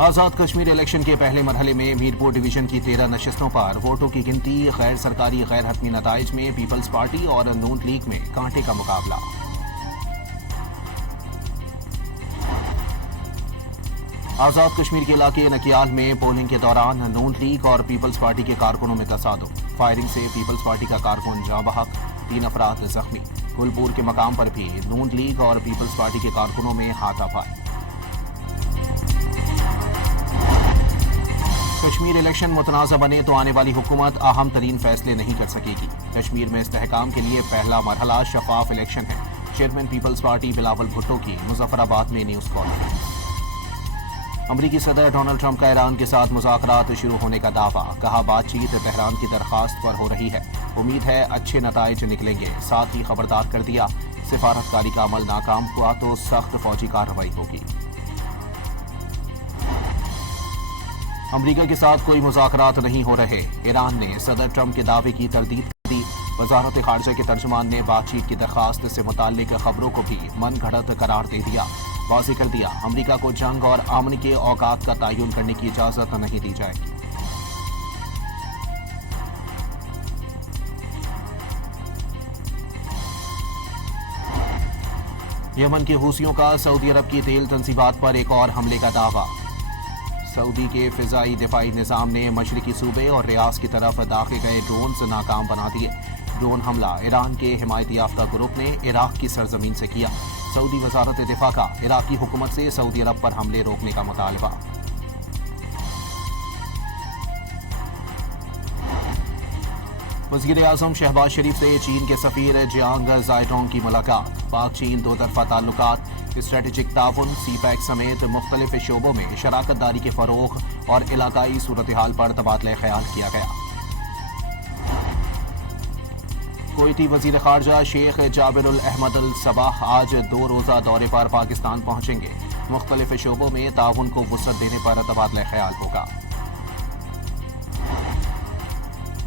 Azad Kashmir election کے پہلے مرحلے میں میرپور ڈویژن کی 13 نشستوں پر ووٹوں کی گنتی، غیر سرکاری غیر حتمی نتائج میں پیپلز پارٹی اور نون لیگ میں کانٹے کا مقابلہ۔ آزاد کشمیر کے علاقے نکیال میں پولنگ کے دوران نون لیگ اور پیپلز پارٹی کے کارکنوں میں تصادم، فائرنگ سے پیپلز پارٹی کا کارکن جاں بحق، 3 افراد زخمی۔ گلپور کے مقام پر بھی نون لیگ اور پیپلز پارٹی کے کارکنوں میں ہاتھا پائی۔ کشمیر الیکشن متنازع بنے تو آنے والی حکومت اہم ترین فیصلے نہیں کر سکے گی۔ کشمیر میں استحکام کے لیے پہلا مرحلہ شفاف الیکشن ہے۔ چیئرمین پیپلز پارٹی بلاول بھٹو کی مظفر آباد میں نیوز کانفرنس۔ امریکی صدر ڈونلڈ ٹرمپ کا ایران کے ساتھ مذاکرات شروع ہونے کا دعویٰ، کہا بات چیت تہران کی درخواست پر ہو رہی ہے، امید ہے اچھے نتائج نکلیں گے، ساتھ ہی خبردار کر دیا سفارتکاری کا عمل ناکام ہوا تو سخت فوجی کارروائی ہوگی۔ امریکہ کے ساتھ کوئی مذاکرات نہیں ہو رہے، ایران نے صدر ٹرمپ کے دعوے کی تردید کر دی۔ وزارت خارجہ کے ترجمان نے بات چیت کی درخواست سے متعلق خبروں کو بھی من گھڑت قرار دے دیا، واضح کر دیا امریکہ کو جنگ اور امن کے اوقات کا تعین کرنے کی اجازت نہیں دی جائے گی۔ یمن کے حوثیوں کا سعودی عرب کی تیل تنصیبات پر ایک اور حملے کا دعویٰ۔ سعودی کے فضائی دفاعی نظام نے مشرقی صوبے اور ریاض کی طرف داخل گئے ڈرونز ناکام بنا دیے۔ ڈرون حملہ ایران کے حمایت یافتہ گروپ نے عراق کی سرزمین سے کیا۔ سعودی وزارت دفاع کا عراقی حکومت سے سعودی عرب پر حملے روکنے کا مطالبہ۔ وزیر اعظم شہباز شریف سے چین کے سفیر جیانگ زائیڈونگ کی ملاقات، پاک چین دو طرفہ تعلقات، اسٹریٹجک تعاون، سی پیک سمیت مختلف شعبوں میں شراکت داری کے فروغ اور علاقائی صورتحال پر تبادلہ خیال کیا گیا۔ کویتی وزیر خارجہ شیخ جابر الاحمد الصباح آج 2 روزہ دورے پر پاکستان پہنچیں گے، مختلف شعبوں میں تعاون کو وسعت دینے پر تبادلہ خیال ہوگا۔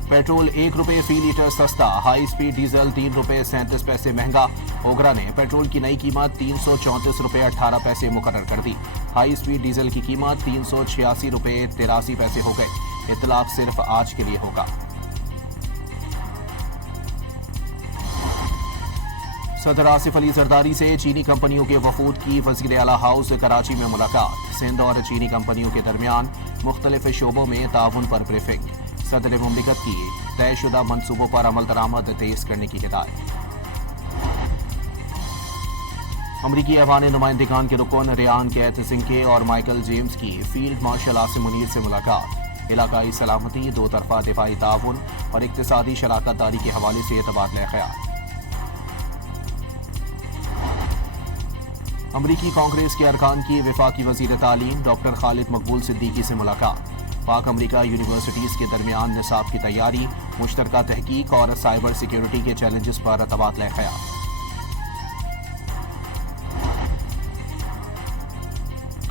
پیٹرول 1 روپے فی لیٹر سستا، ہائی سپیڈ ڈیزل 3 روپے 37 پیسے مہنگا۔ اوگرا نے پیٹرول کی نئی قیمت 334 روپے 18 پیسے مقرر کر دی۔ ہائی سپیڈ ڈیزل کی قیمت 386 روپے 83 پیسے ہو گئے۔ اطلاق صرف آج کے لیے ہوگا۔ صدر آصف علی زرداری سے چینی کمپنیوں کے وفود کی وزیر اعلیٰ ہاؤس کراچی میں ملاقات، سندھ اور چینی کمپنیوں کے درمیان مختلف شعبوں میں تعاون پر بریفنگ، صدر مملکت کی طے شدہ منصوبوں پر عمل درآمد تیز کرنے کی ہدایت۔ امریکی ایوان نمائندگان کے رکن ریان کیتھ سنکے اور مائیکل جیمز کی فیلڈ مارشل عاصم منیر سے ملاقات، علاقائی سلامتی، دو طرفہ دفاعی تعاون اور اقتصادی شراکت داری کے حوالے سے تبادلہ خیال۔ امریکی کانگریس کے ارکان کی وفاقی وزیر تعلیم ڈاکٹر خالد مقبول صدیقی سے ملاقات، پاک امریکہ یونیورسٹیز کے درمیان نصاب کی تیاری، مشترکہ تحقیق اور سائبر سیکیورٹی کے چیلنجز پر تبادلہ خیال۔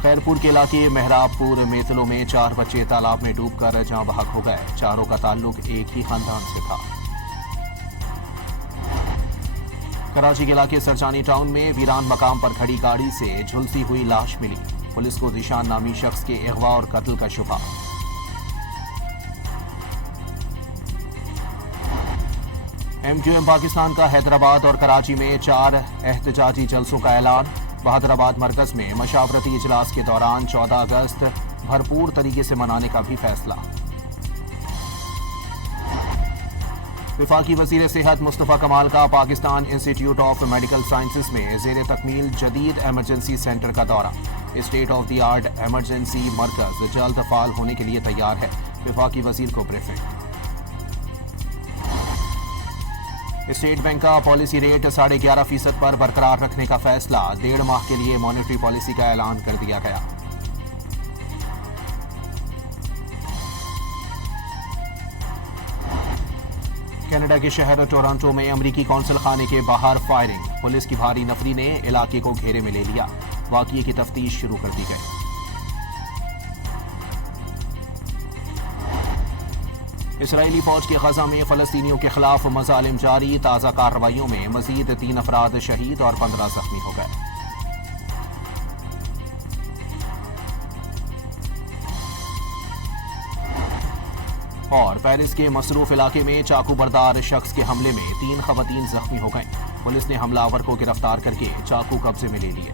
خیرپور کے علاقے مہراب پور میتلو میں 4 بچے تالاب میں ڈوب کر جاں بحق ہو گئے، چاروں کا تعلق ایک ہی خاندان سے تھا۔ کراچی کے علاقے سرچانی ٹاؤن میں ویران مقام پر کھڑی گاڑی سے جھلسی ہوئی لاش ملی، پولیس کو ذیشان نامی شخص کے اغوا اور قتل کا شبہ۔ ایم کیو ایم پاکستان کا حیدرآباد اور کراچی میں 4 احتجاجی جلسوں کا اعلان، بہادر آباد مرکز میں مشاورتی اجلاس کے دوران 14 اگست بھرپور طریقے سے منانے کا بھی فیصلہ۔ وفاقی وزیر صحت مصطفیٰ کمال کا پاکستان انسٹی ٹیوٹ آف میڈیکل سائنسز میں زیر تکمیل جدید ایمرجنسی سینٹر کا دورہ، state of the art emergency مرکز جلد فعال ہونے کے لیے تیار ہے، وفاقی وزیر کو بریفنگ۔ اسٹیٹ بینک کا پالیسی ریٹ 11.5% پر برقرار رکھنے کا فیصلہ، 1.5 ماہ کے لیے مانیٹری پالیسی کا اعلان کر دیا گیا۔ کینیڈا کے شہر ٹورانٹو میں امریکی قونصل خانے کے باہر فائرنگ، پولیس کی بھاری نفری نے علاقے کو گھیرے میں لے لیا، واقعے کی تفتیش شروع کر دی گئی۔ اسرائیلی فوج کے غزہ میں فلسطینیوں کے خلاف مظالم جاری، تازہ کارروائیوں میں مزید 3 افراد شہید اور 15 زخمی ہو گئے۔ اور پیرس کے مصروف علاقے میں چاقو بردار شخص کے حملے میں 3 خواتین زخمی ہو گئیں۔ پولیس نے حملہ آور کو گرفتار کر کے چاقو قبضے میں لے لیے۔